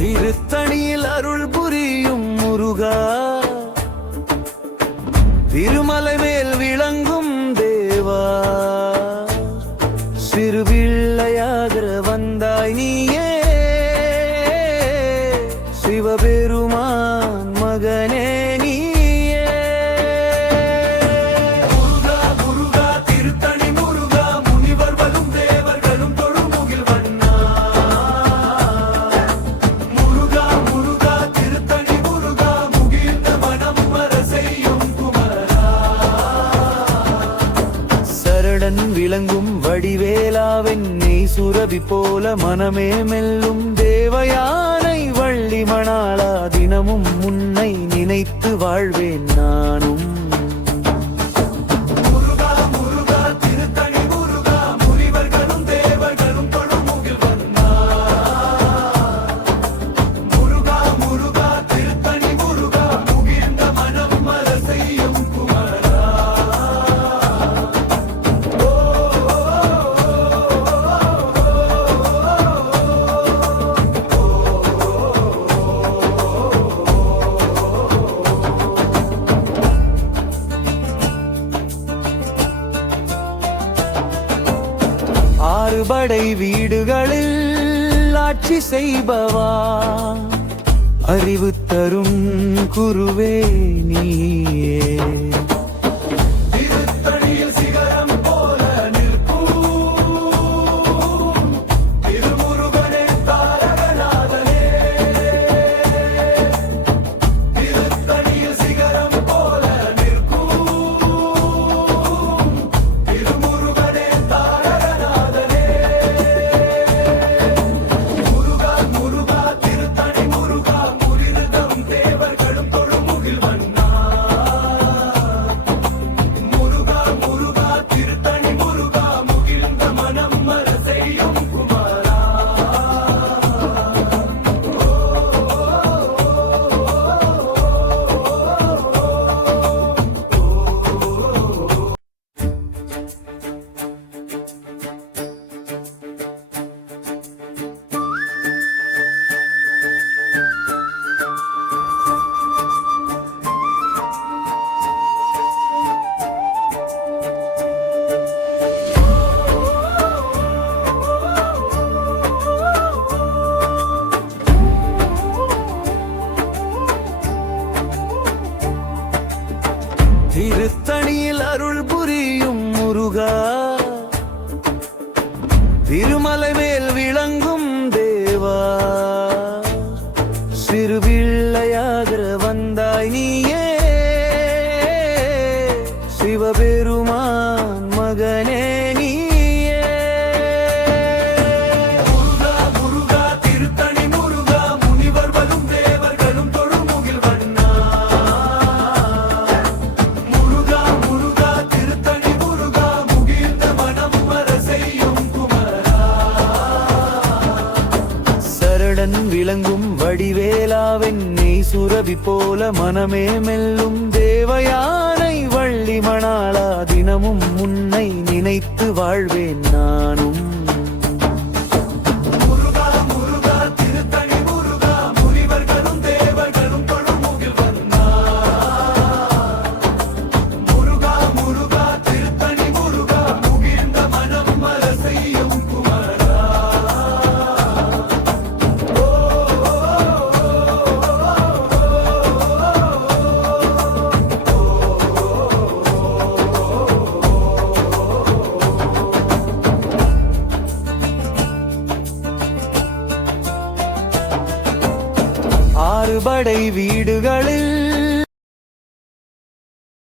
திருத்தணியில் அருள் புரியும் முருகா, திருமலை மேல் விளங்கும் தேவா, சிறு பிள்ளையாக வந்தாய் நீயே, சிவபெருமான் மகனே நீயே. முருகா முருகா திருத்தணி முருகா, முனிவர்களும் தேவர்களும் தொழும் முகில் வண்ணா. முருகா முருகா திருத்தணி முருகா, முகிழ்ந்த மனம் மர செய்யும் குமரா. சரடன் விளங்கும் வடிவேலாவென்னை சுரபி போல மனமே மெல்லும் தேவயானை வள்ளி மணாளா, தினமும் முன்னை நினைத்து வாழ்வேன் நானும். முருகா முருகா திருத்தணி முருகா, முனிவர்களும் தேவர்களும் தொழும் முகில் வண்ணா. முருகா முருகா திருத்தணி முருகா, முகிழ்ந்த மனம் மர செய்யும் குமரா. ஆறுபடை வீடுகளில் ஆட்சி செய்பவா, அறிவு தரும் குருவே நீயே. திருத்தணியில் சிகரம் போல நிற்கும் திருமுருகனே தாரகநாதனே. திருத்தணியில் சிகரம் போல நிற்கும் திருமுருகனே தாரகநாதனே. முருகா முருகா திருத்தணி முருகா, முனிவர்களும் தேவர்களும் தொழும் முகில் வண்ணா. முருகா முருகா திருத்தணி முருகா, முகிழ்ந்த மனம் மர செய்யும் குமாரா. திருத்தணியில் அருள் புரியும் முருகா, திருமலை மேல் விளங்கும் தேவா, சிறு பிள்ளையாக வந்தாய் நீயே, சிவபெருமான் மகனே நீயே. முருகா முருகா திருத்தணி முருகா, முனிவர்களும் தேவர்களும் தொழும் முகில் வண்ணா. முருகா முருகா திருத்தணி முருகா, முகிழ்ந்த மனம் மர செய்யும் குமரா. சரடன் விளங்கும் வடிவேலாவென்னை சுரபி போல மனமே மெல்லும் தேவயானை வள்ளி மணாளா, தினமும் முன்னை நினைத்து வாழ்வேன் நானும். முருகா முருகா திருத்தணி முருகா, முனிவர்களும் தேவர்களும் தொழும் முகில் வண்ணா. முருகா முருகா திருத்தணி முருகா, முகிழ்ந்த மனம் மர செய்யும் குமரா. ஆறுபடை வீடுகளில்